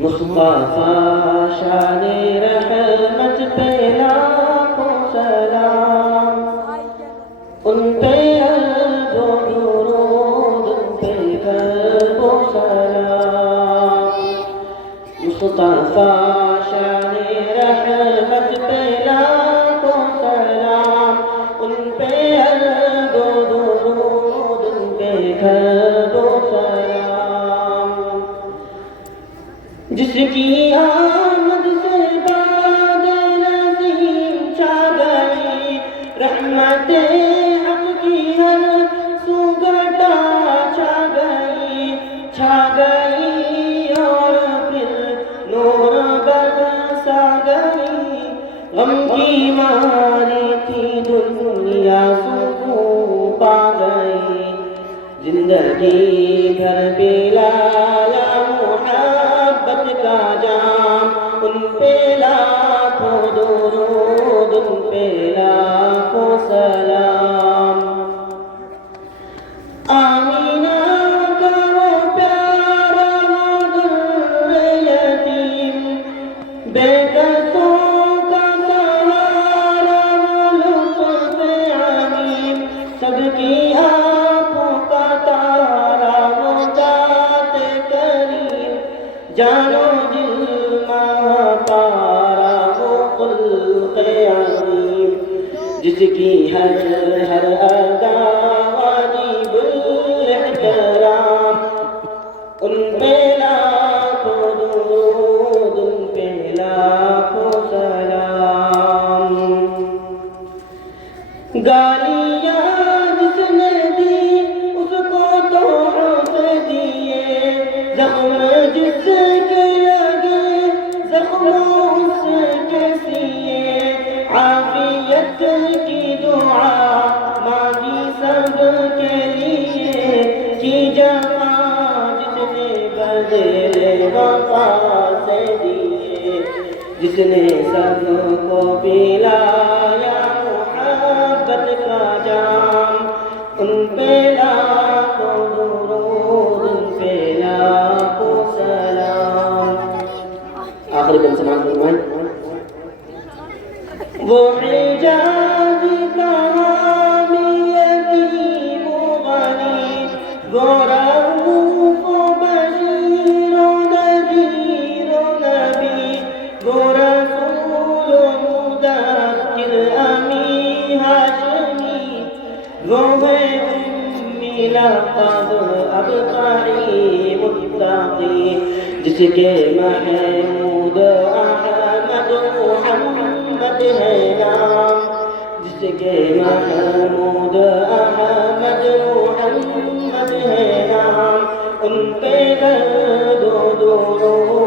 مصطفیٰ شان رحمت پہ لاکھوں سلام، ان پہ عرض و درود، ان پہ کرب و سلام۔ مصطفیٰ شان رحمت پہ لاکھوں سلام، ان پہ عرض و درود، ان پہ کرب و سلام۔ جس کی آمد سے بادل عظیم چھا گئی، رحمت حق کی ہر سو گھٹا چھا گئی اور پھر نور برسا گئی۔ غم کی ماری تھی دنیا سکون پا گئی، زندگی گھر پہ لایا محبت کا جام، ان پہ لاکھوں درود، ان پہ لاکھوں سلام۔ آمینہ کا وہ پیارا در یتیم، بے کسوں کا سہارا وہ لطف عظیم، سب کی آنکھوں کا تارا وہ ذات کریم، جانو دل پارا وہ خلق عظیم، جس کی ہر ادا واجب الاحترام، ان پہ لاکھوں درود، ان پہ لاکھوں سلام۔ گالیاں جس نے دی اس کو تحفے دیے، زخم جس کے لگے زخم اس کے سیے، عافیت کی دعا مانگی سب کے لیے، کی جفا جس نے بدلے وفا سے دیے، جس نے سب کو پلایا محبت کا جام، ان پہ لاکھوں درود، ان پہ لاکھوں سلام۔ آخری بن سلام فرمائیں۔ وہ حجاز کا حامی یتیم و غنی، وہ رؤوف و بشیر و نذیر و نبی، وہ رسول و مدثر امی ہاشمی، وہ ہے امی لقب ابقی متقی، جس کے محمود احمد محمد ہے نام، جس کے محمود احمد محمد ہے نام، ان پہ درد و درود